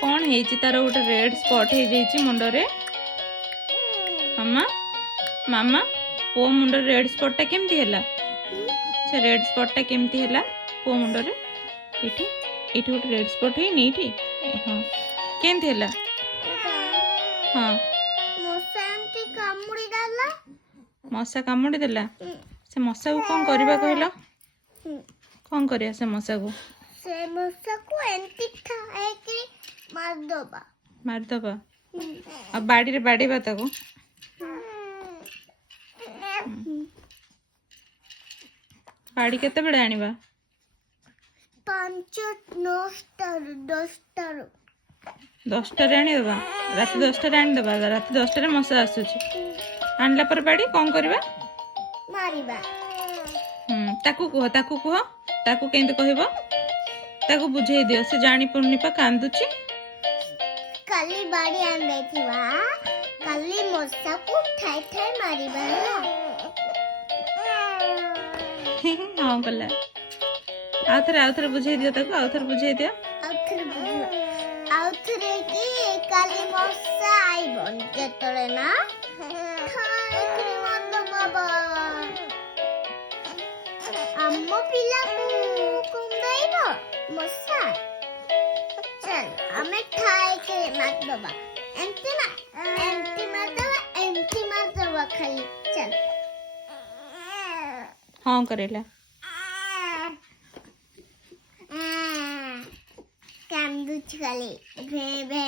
कौन है तार गोटे रेड स्पॉट हो जाइए मुंडरे मामा मामा पो मुंड रेड स्पॉटा केमती है से रेड स्पॉटा केमती है पो मुंडरे ये गोटे रेड स्पॉट है नहीं हाँ केमती है हाँ मशा कामुड़ी देला से मशा को कौन करबा कहला कौन करिया से मशा को एंटी खाएके मार दबा आ बाड़ी रे बाड़ीबा ताको बाड़ी केते बेड़े आनिबा 10 आनी देबा रात 10 आनी देबा रात 10 मशा आसुची आणला पर बाड़ी कौन करबा मारिबा ताकू कुह ताकू केंते कहबो ताकू बुझे दियो से जानी पुन्नी पा कांदुची काली बाड़ी आन देथिबा काली मशा को ठाई ठाई मारिबा हाँ कला आउथरे बुझे दियो ताकू आउथरे बुझे दियो आउथरे की काली मशा आइबो जेतले ना ठाई के मत बाबा अम्मो पिला को कुंदैबो मशा चल हमें ठाई के मत बाबा एंटी मत बाबा खाली चल हाँ करेला कांदुच खाली भे भे